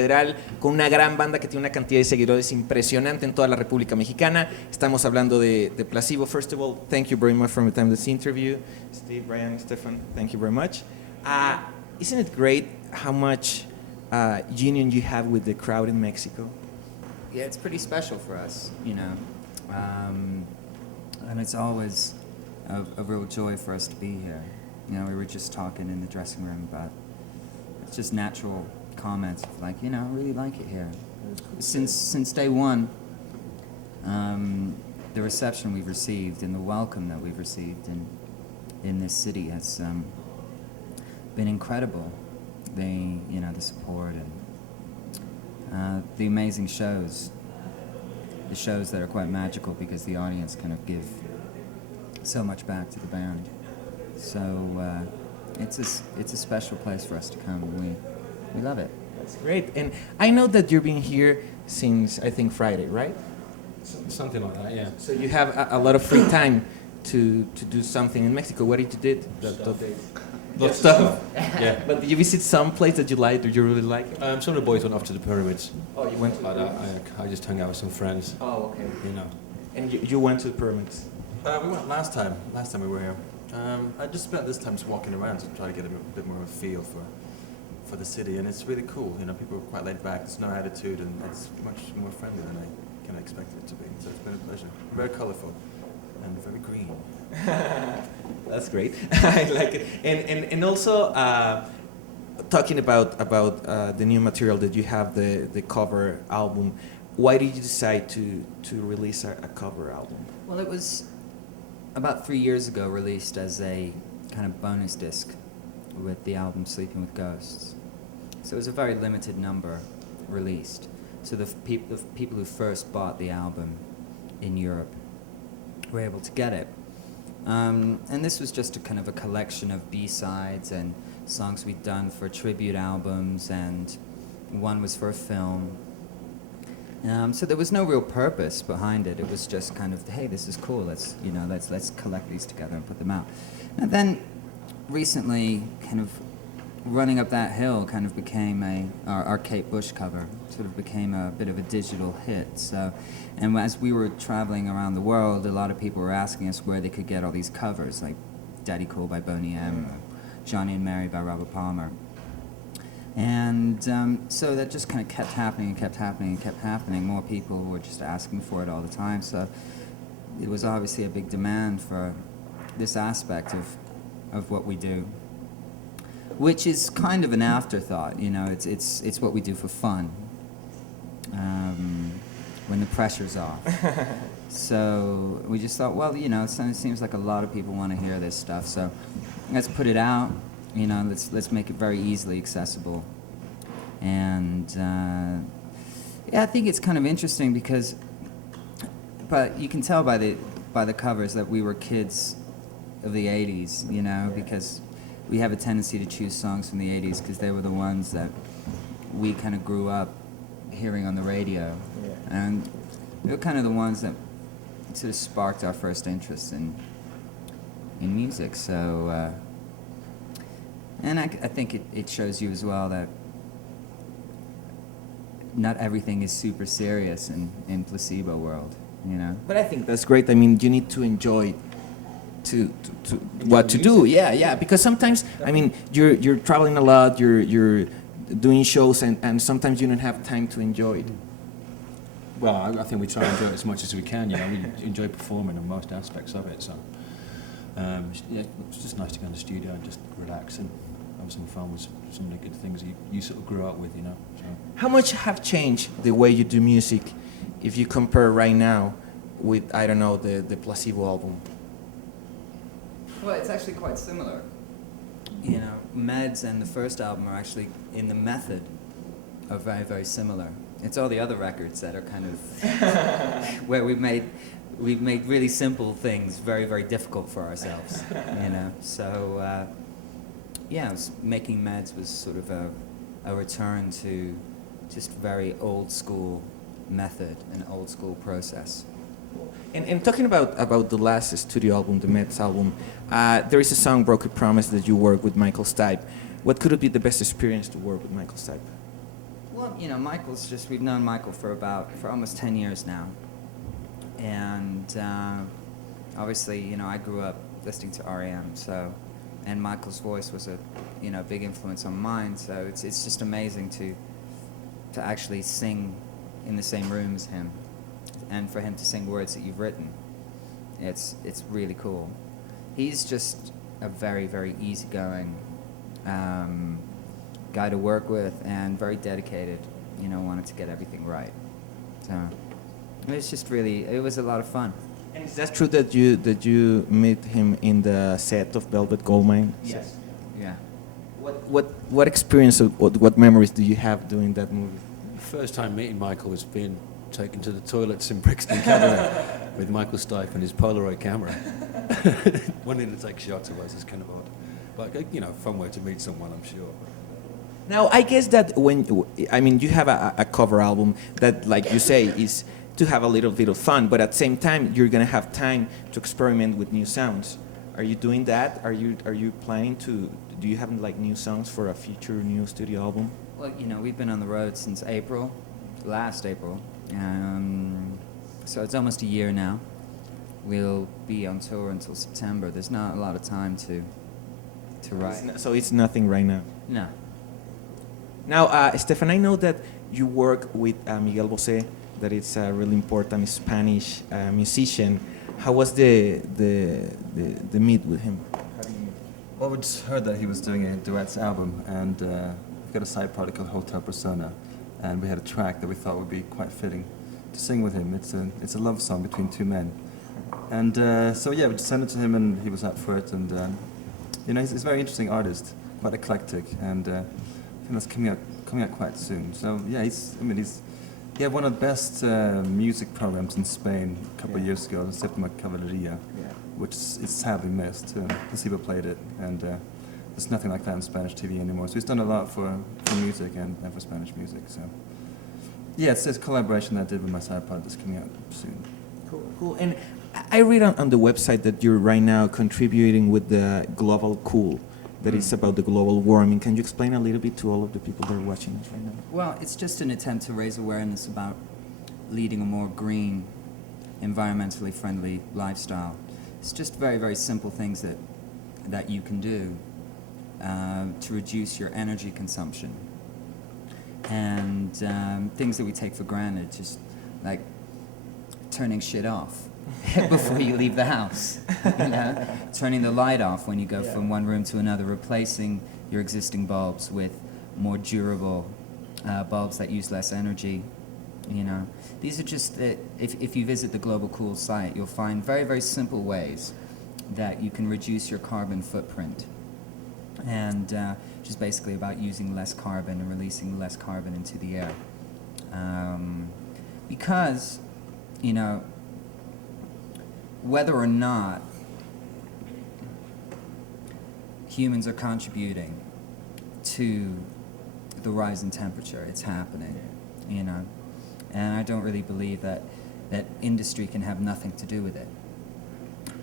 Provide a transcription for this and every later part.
Federal, con una gran banda que tiene una cantidad de seguidores impresionante en toda la República Mexicana. Estamos hablando de Placebo. First of all, thank you very much for the time of this interview. Steve, Brian, Stefan, thank you very much. Isn't it great how much union you have with the crowd in Mexico? Yeah, it's pretty special for us, you know. And it's always a real joy for us to be here. You know, we were just talking in the dressing room about it's just natural comments of like, you know, I really like it here. Since day one, the reception we've received and the welcome that we've received in this city has been incredible. The support and the amazing shows. The shows that are quite magical because the audience kind of give so much back to the band. So it's a special place for us to come. We love it. That's great. And I know that you've been here since, I think, Friday, right? Something like that, yeah. So you have a lot of free time to do something in Mexico. What did you did? Lots of stuff. Yeah. But did you visit some place that you liked or you really like it? Some of the boys went off to the pyramids. Oh, you went to the pyramids? I just hung out with some friends. Oh, okay. You know. And you went to the pyramids? We went last time we were here. I just spent this time just walking around to try to get a bit more of a feel for the city, and it's really cool. You know, people are quite laid back. There's no attitude, and it's much more friendly than I kind of expected it to be. So it's been a pleasure. Very colourful and very green. That's great. I like it. And also talking about the new material that you have, the cover album. Why did you decide to release a cover album? Well, it was about 3 years ago released as a kind of bonus disc with the album Sleeping with Ghosts. So it was a very limited number released. So the people who first bought the album in Europe were able to get it. And this was just a kind of a collection of B-sides and songs we'd done for tribute albums, and one was for a film. So there was no real purpose behind it. It was just kind of, hey, this is cool. Let's collect these together and put them out. And then recently, kind of running up that hill, kind of became our Kate Bush cover. Sort of became a bit of a digital hit. So, and as we were traveling around the world, a lot of people were asking us where they could get all these covers, like Daddy Cool by Boney M, or Johnny and Mary by Robert Palmer. And so that just kind of kept happening and kept happening and kept happening. More people were just asking for it all the time. So it was obviously a big demand for this aspect of what we do, which is kind of an afterthought. You know, it's what we do for fun when the pressure's off. So we just thought, well, you know, it seems like a lot of people want to hear this stuff. So let's put it out. You know, let's make it very easily accessible. And yeah, I think it's kind of interesting because, but you can tell by the covers that we were kids of the 80s, you know, because we have a tendency to choose songs from the 80s because they were the ones that we kind of grew up hearing on the radio. Yeah. And they were kind of the ones that sort of sparked our first interest in music. So, and I think it shows you as well that not everything is super serious in Placebo world, you know. But I think that's great. I mean, you need to enjoy what to do. Yeah. Because sometimes, I mean, you're traveling a lot. You're doing shows, and sometimes you don't have time to enjoy it. Well, I think we try and enjoy it as much as we can. You know, we enjoy performing on most aspects of it. So, yeah, it's just nice to go in the studio and just relax and have some fun with some of the good things you sort of grew up with, you know. So. How much have changed the way you do music if you compare right now with, I don't know, the Placebo album? Well, it's actually quite similar. You know, Meds and the first album are actually, in the method, are very, very similar. It's all the other records that are kind of where we've made really simple things very, very difficult for ourselves, you know. So, yeah, making Meds was sort of a return to just very old school method and old school process. And talking about the last studio album, the Mets album, there is a song, Broken Promise, that you work with Michael Stipe. What could it be the best experience to work with Michael Stipe? Well, you know, we've known Michael for almost 10 years now. And obviously, you know, I grew up listening to R.E.M., and Michael's voice was a big influence on mine, so it's just amazing to actually sing in the same room as him, and for him to sing words that you've written. It's really cool. He's just a very, very easygoing guy to work with, and very dedicated, wanted to get everything right. So it was a lot of fun. And is that true that you met him in the set of Velvet Goldmine? Yes. Yeah. What experience, what memories do you have doing that movie? First time meeting Michael was being taken to the toilets in Brixton Cabaret with Michael Stipe and his Polaroid camera. Wanting to take shots of us is kind of odd. But, fun way to meet someone, I'm sure. Now, I guess that you have a cover album that, like you say, is to have a little bit of fun, but at the same time, you're going to have time to experiment with new sounds. Are you doing that? Are you planning to, do you have like new songs for a future new studio album? Well, we've been on the road since last April. So it's almost a year now. We'll be on tour until September. There's not a lot of time to write. So it's nothing right now? No. Now, Stefan, I know that you work with Miguel Bos, that is a really important Spanish musician. How was the meet with him? Well, we just heard that he was doing a duets album, and we've got a side project called Hotel Persona, and we had a track that we thought would be quite fitting to sing with him. It's a love song between two men, and so yeah, we just sent it to him, and he was up for it, and he's a very interesting artist, quite eclectic, and I think that's coming out quite soon. So yeah, he had one of the best music programs in Spain a couple of years ago, the Septima Cavalleria, which is sadly missed. Placebo played it, and there's nothing like that in Spanish TV anymore. So he's done a lot for music and for Spanish music. So yeah, it's a collaboration that I did with my side project that's coming out soon. Cool. And I read on the website that you're right now contributing with the Global Cool, that is about the global warming. Can you explain a little bit to all of the people that are watching us right now? Well, it's just an attempt to raise awareness about leading a more green, environmentally friendly lifestyle. It's just very, very simple things that you can do to reduce your energy consumption. And things that we take for granted, just like turning shit off before you leave the house, turning the light off when you go from one room to another, replacing your existing bulbs with more durable bulbs that use less energy. These are just if you visit the Global Cool site, you'll find very, very simple ways that you can reduce your carbon footprint, and just basically about using less carbon and releasing less carbon into the air, because whether or not humans are contributing to the rise in temperature, it's happening, and I don't really believe that industry can have nothing to do with it.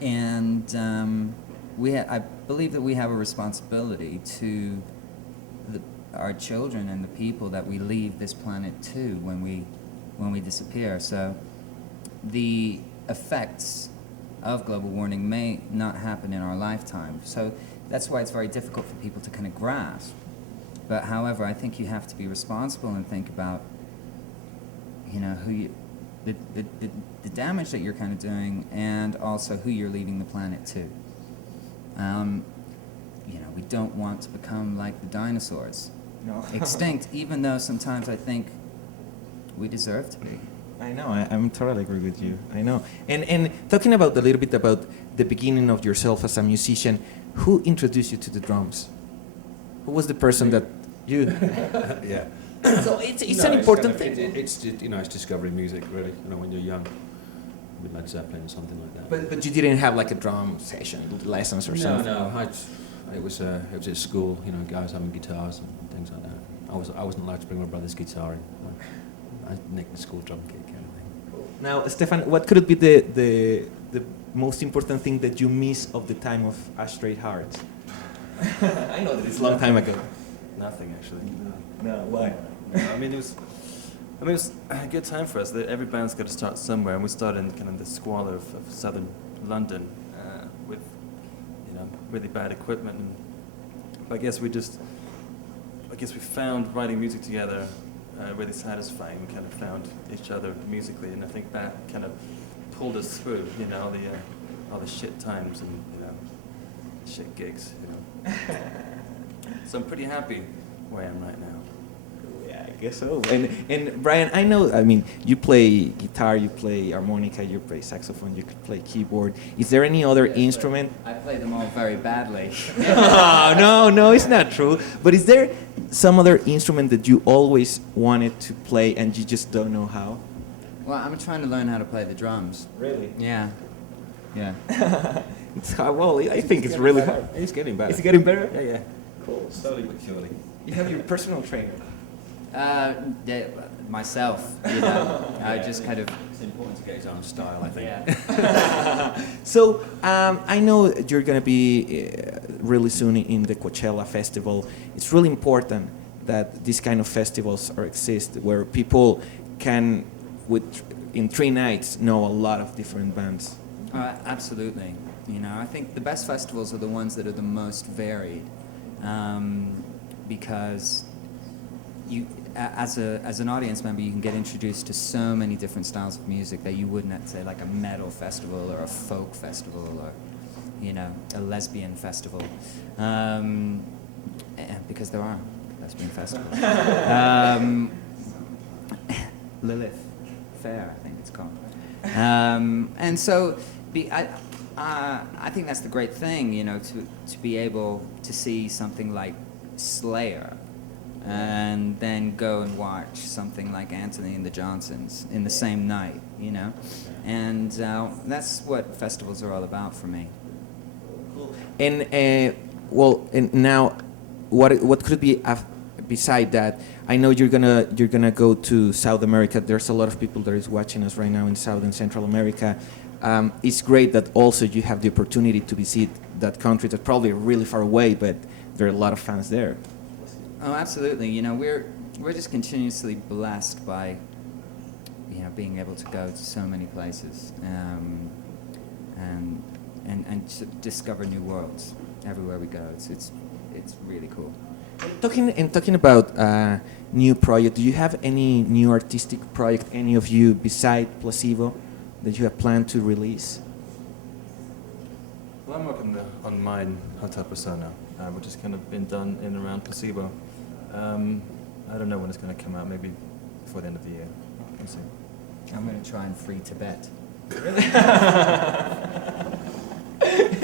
And I believe that we have a responsibility to our children and the people that we leave this planet to when we disappear. So the effects of global warming may not happen in our lifetime. So that's why it's very difficult for people to kind of grasp. But however, I think you have to be responsible and think about, the damage that you're kind of doing, and also who you're leaving the planet to. We don't want to become like the dinosaurs, extinct, even though sometimes I think we deserve to be. I know, I'm totally agree with you. I know. And talking about a little bit about the beginning of yourself as a musician, who introduced you to the drums? Who was the person that you? Yeah. So it's an important thing. It's discovering music, really. When you're young, with Led Zeppelin or something like that. But you didn't have like a drum session, lessons or something. No. It was at school. Guys having guitars and things like that. I wasn't allowed to bring my brother's guitar in. I nicked the school drum kit kind of thing. Now, Stefan, what could be the most important thing that you miss of the time of Ashtray Heart? I know that it's a long time ago. Nothing, actually. No, why? You know, it was a good time for us. Every band's got to start somewhere, and we started in kind of the squalor of southern London with, really bad equipment. But I guess we found writing music together really satisfying. We kind of found each other musically, and I think that kind of pulled us through, all the shit times and shit gigs, So I'm pretty happy where I am right now. Yeah, I guess so. And Brian, I know, you play guitar, you play harmonica, you play saxophone, you could play keyboard. Is there any other instrument? I play them all very badly. Oh, no, it's not true. But is there some other instrument that you always wanted to play and you just don't know how? Well, I'm trying to learn how to play the drums. Really? Yeah. Yeah. I think it's really hard. It's getting better. It's getting better? Yeah. Cool. Slowly but surely. You have your personal trainer. Myself, I just kind of. It's important to get his own style, I think. Yeah. So I know you're going to be really soon in the Coachella Festival. It's really important that these kind of festivals exist where people can, in 3 nights, know a lot of different bands. Absolutely. I think the best festivals are the ones that are the most varied, because you, as an audience member, you can get introduced to so many different styles of music that you wouldn't at, say, like a metal festival or a folk festival or, a lesbian festival, because there are lesbian festivals. Lilith Fair, I think it's called. And so, I think that's the great thing, to be able to see something like Slayer, and then go and watch something like Anthony and the Johnsons in the same night, and that's what festivals are all about for me. Cool. And now, what could be beside that? I know you're gonna go to South America. There's a lot of people that is watching us right now in South and Central America. It's great that also you have the opportunity to visit that country that's probably really far away, but there are a lot of fans there. Oh, absolutely. We're just continuously blessed by, being able to go to so many places, and to discover new worlds everywhere we go. It's really cool. Talking about new project, do you have any new artistic project, any of you beside Placebo, that you have planned to release? Well, I'm working on mine, Hotel Persona, which has kind of been done in and around Placebo. I don't know when it's going to come out, maybe before the end of the year. We'll see. I'm going to try and free Tibet.